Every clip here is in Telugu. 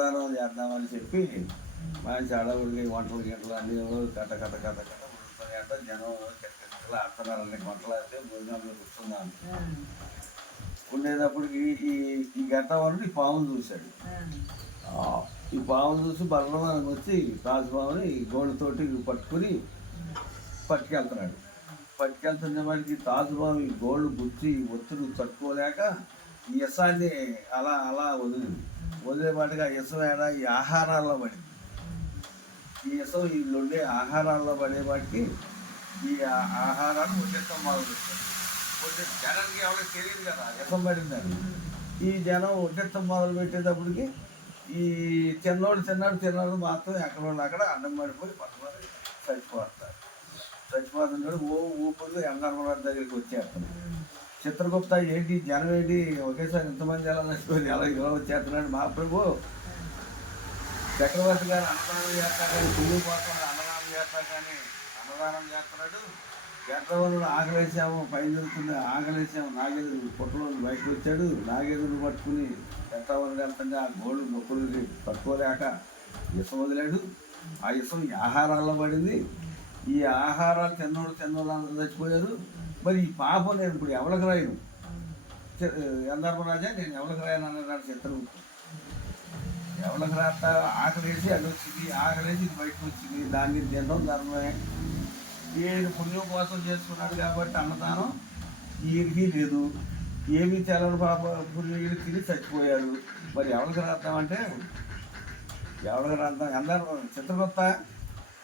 అన్నదానం చేద్దామని చెప్పి మంచి అడవులకి వంటలు గింటలు అన్నీ కట్ట కట్ట కట్ట కట్ట ఉడుతుంది అంటే జనం ఇలా ఆడుతున్నారని వంటలు అయితే భోజనాలు కూర్చున్నాను. ఉండేటప్పటికి ఈ గట్ట వాళ్ళు ఈ పామును చూశాడు. ఈ పామును చూసి బలరామానికి వచ్చి తాజుపాముని గోళ్ళతోటి పట్టుకుని పట్టుకెళ్తున్నాడు. పట్టుకెళ్తున్న వాడికి తాజుపాము ఈ గోళ్ళు గుచ్చి ఒత్తుడు తట్టుకోలేక ఈ యశాన్ని అలా అలా వదిలేపాటిగా యశం ఏడా ఈ ఆహారాల్లో పడింది. ఈ యశం ఈ లొండే ఆహారాల్లో పడేవాటికి ఈ ఆహారాన్ని వడ్డెత్తం మొదలు పెట్టారు. జనానికి ఎవరికి తెలియదు కదా యశం పడిందని. ఈ జనం వడ్డెత్తం మొదలు పెట్టేటప్పటికి ఈ తిన్నాడు మాత్రం ఎక్కడోళ్ళు అక్కడ అన్నం పడిపోయి పట్టుకొని చచ్చిపోతారు. చచ్చిపోతున్నాడు. ఊపిరిలో ఎండర్మరాజు దగ్గరికి వచ్చేస్తాడు. చిత్రగుప్త ఏంటి జనం ఏంటి ఒకేసారి ఇంతమంది ఎలా నచ్చిపోయింది ఎలా వచ్చేస్తున్నాడు మహాప్రభు. చక్రవర్తి గారు అన్నదానం చేస్తా కానీ పువ్వు కోసం అన్నదానం చేస్తా కానీ అన్నదానం చేస్తున్నాడు. చక్రవర్తుడు ఆకలేసాము పైన జరుగుతుంది ఆకలేసాము. నాగేంద్రుడు పొట్టలో బయటకు వచ్చాడు. నాగేంద్రుడు పట్టుకుని చక్రవర్తి వెళ్తుంటే ఆ గోళ్ళు మొక్కులకి పట్టుకోలేక ఇసం వదిలాడు. ఆ ఇసం ఈ ఆహారాల్లో పడింది. ఈ ఆహారాలు తిన్నోళ్ళు అందరూ చచ్చిపోయారు. మరి ఈ పాపం నేను ఇప్పుడు ఎవరికి రాయను ఎందర్మరాజా నేను ఎవరికి రాయను అన్నాడు చిత్రగుప్తుడు. ఎవరికి రాస్తా ఆకలేసి అది వచ్చింది ఆకలేసి ఇది బయటకు వచ్చింది దాన్ని తినడం ధర్మమే. ఈయన పుణ్యం కోసం చేసుకున్నాడు కాబట్టి అన్నదానం ఈయనకి లేదు. ఏమీ తెలని పాప పుణ్యుడు తిని చచ్చిపోయాడు. మరి ఎవరికి రాద్దామంటే ఎవరికి రాద్దాం ఎందరు చిత్రగుప్త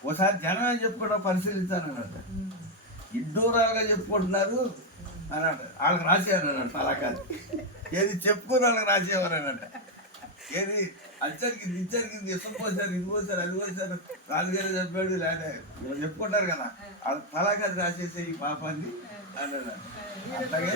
ఒకసారి జనం ఏం చెప్పుకోవడం పరిశీలించాను అన్నట్టు. ఇడ్డూరాలుగా చెప్పుకుంటున్నారు అన్నట్టు. వాళ్ళకి రాసేవారు అన్నట్టు. అలా కాదు ఏది చెప్పుకుని వాళ్ళకి రాసేవారు అన్నట్టు. ఏది అచ్చరికి ఇచ్చరికి ఇసుకు పోసారు ఇది పోసారు అది పోసారు రాజుగారు చెప్పాడు లేదా చెప్పుకుంటారు కదా వాళ్ళకి అలాగే రాసేసే ఈ పాపాన్ని అన్నాడు. అట్లాగే